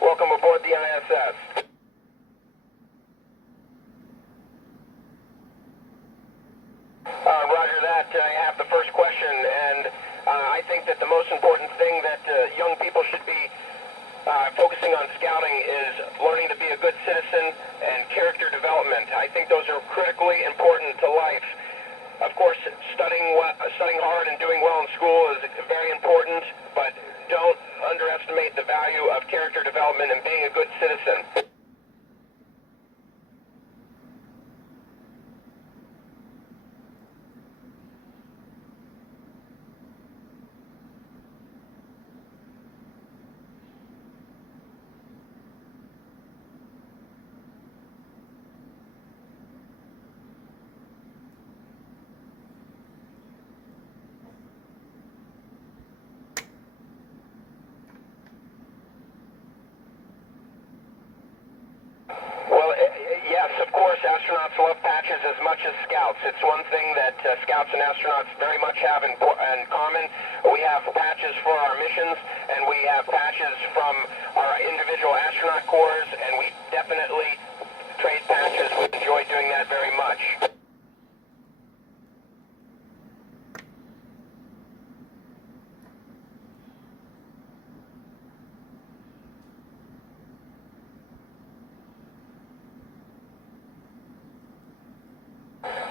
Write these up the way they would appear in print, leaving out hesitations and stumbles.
Welcome aboard the ISS. Roger that. I have the first question, and I think that the most important thing that young people should be focusing on scouting is learning to be a good citizen and character development. I think those are critically important to life. Of course, studying hard and doing well in school is very important, but don't underestimate the value of character development and being a good citizen. Yes, of course, astronauts love patches as much as scouts. It's one thing that scouts and astronauts very much have in common. We have patches for our missions, and we have patches from our individual astronaut corps, and we definitely trade patches. We enjoy doing that very much.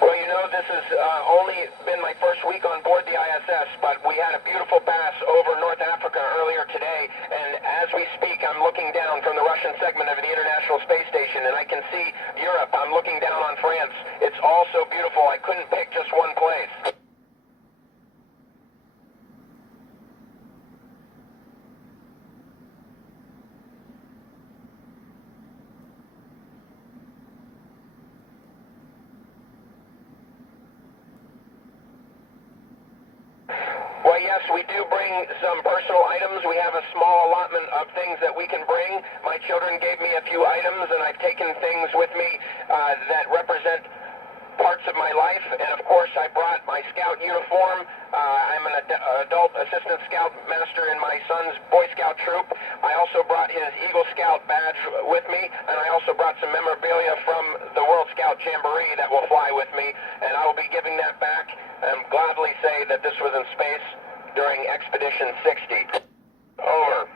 Well, you know, this has only been my first week on board the ISS, but we had a beautiful pass over North Africa earlier today, and as we speak, I'm looking down from the Russian segment of the International Space Station, and I can see Europe. I'm looking down on France. It's all so beautiful. I couldn't pick just one place. Well, yes, we do bring some personal items. We have a small allotment of things that we can bring. My children gave me a few items, and I've taken things with me that represent parts of my life. And, of course, I brought my scout uniform. I'm an adult assistant scout master in my son's Boy Scout troop. I also brought his Eagle Scout badge with me, and I also brought some memorabilia from the World Scout Jamboree that will fly with me, and I will be giving that back and gladly say that this was in space during Expedition 60. Over.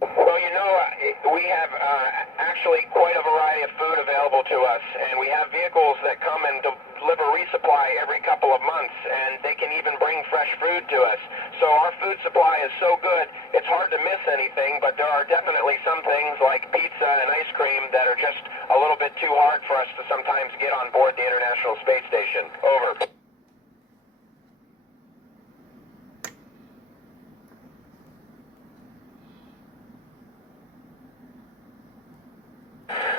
Well, you know, we have actually quite a variety of food available to us, and we have vehicles that come and deliver resupply every couple of months, and they can even bring fresh food to us. So our food supply is so good, it's hard to miss anything, but there are definitely some things like pizza and ice cream that are just a little bit too hard for us to sometimes get on board the International Space Station. Over.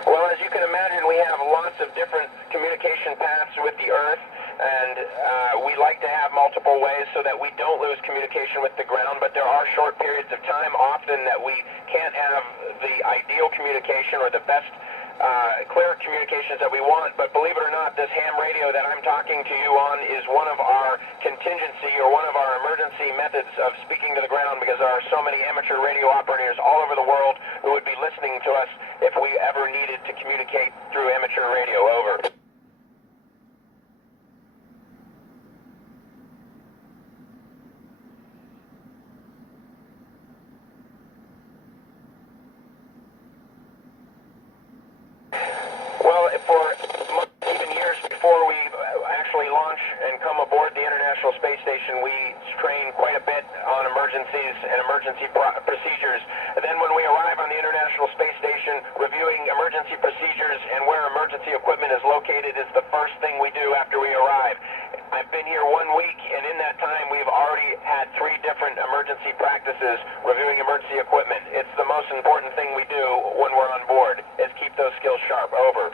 Well, as you can imagine, we have lots of different communication paths with the Earth, and we like to have multiple ways so that we don't lose communication with the ground, but there are short periods of time often that we can't have the ideal communication or the best clear communications that we want. But believe it or not, this ham radio that I'm talking to you on is one of our contingency or one of our emergency methods of speaking to the ground, because there are so many amateur radio operators all over the world who would be listening to us if we ever needed to communicate through amateur radio. Over. Well, for months, even years before we actually launch and come aboard the International Space Station, we train quite a bit on emergencies and emergency procedures. And then when we arrive on the International Space Station, reviewing emergency procedures and where emergency equipment is located is the first thing we do after we arrive. I've been here 1 week, and in that time we've already had 3 different emergency practices reviewing emergency equipment. It's the most important thing we do when we're on board, is keep those skills sharp. Over.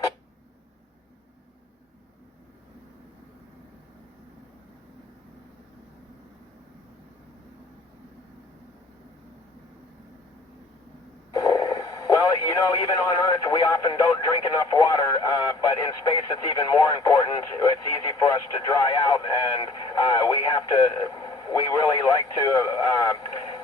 Well, even on Earth, we often don't drink enough water, but in space it's even more important. It's easy for us to dry out, and we really like to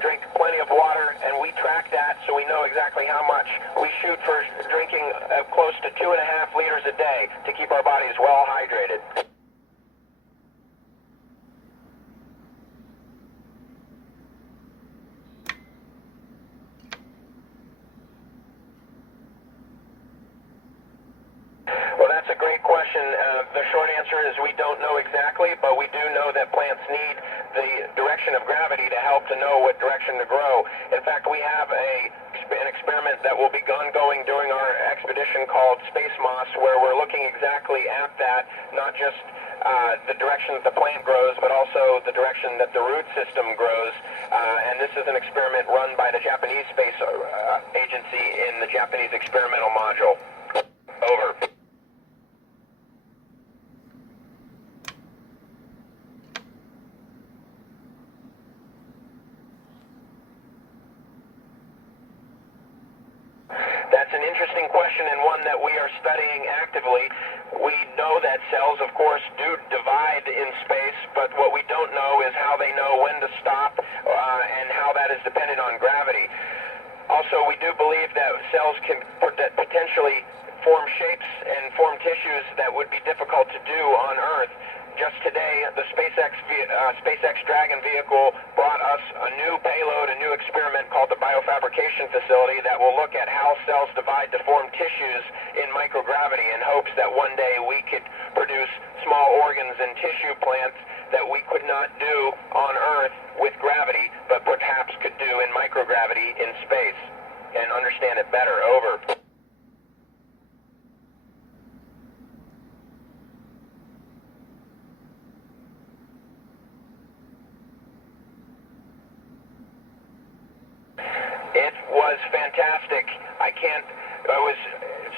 drink plenty of water, and we track that so we know exactly how much. We shoot for drinking close to 2.5 liters a day to keep our bodies well hydrated. Well, that's a great question. The short answer is we don't know exactly, but we do know that plants need the direction of gravity to help to know what direction to grow. In fact, we have an experiment that will be ongoing during our expedition called Space Moss, where we're looking exactly at that, not just the direction that the plant grows, but also the direction that the root system grows. And this is an experiment run by the Japanese Space Agency in the Japanese Experimental Module. Over. That's an interesting question, and one that we are studying actively. We know that cells, of course, do divide in space, but what we don't know is how they know when to stop and how that is dependent on gravity. Also, we do believe that cells can potentially form shapes and form tissues that would be difficult to do on Earth. Just today, the SpaceX Dragon vehicle brought us a new payload, a new experiment called the Biofabrication Facility that will look at how cells divide to form tissues in microgravity, in hopes that one day we could produce small organs and tissue plants that we could not do on Earth with gravity, but perhaps could do in microgravity in space and understand it better. Over. It was fantastic. I was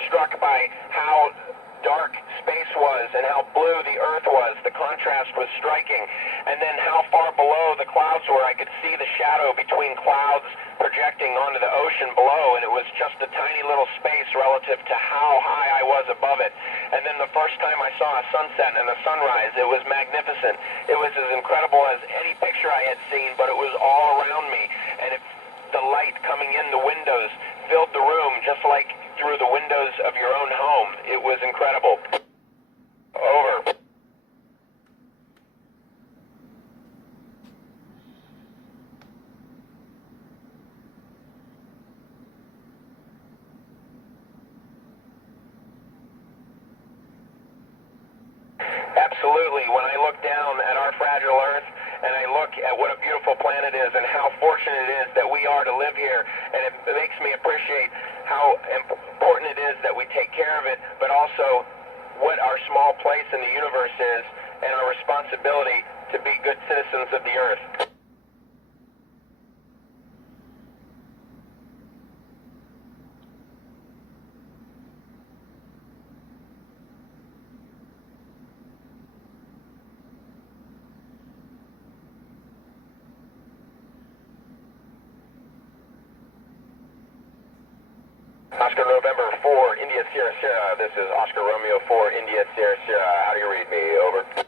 struck by how dark space was and how blue the Earth was. The contrast was striking. And then how far below the clouds were. I could see the shadow between clouds projecting onto the ocean below, and it was just a tiny little space relative to how high I was above it. And then the first time I saw a sunset and a sunrise, it was magnificent. It was as incredible as any picture I had seen, but it was all around me. And the light coming in the windows filled the room just like through the windows of your own home. It was incredible. Over. Absolutely. When I look down at our fragile Earth, and I look at what a beautiful planet is and how fortunate it is that we are to live here, and it makes me appreciate how important it is that we take care of it, but also what our small place in the universe is and our responsibility to be good citizens of the Earth. Oscar November 4, India Sierra Sierra. This is Oscar Romeo 4, India Sierra Sierra. How do you read me? Over.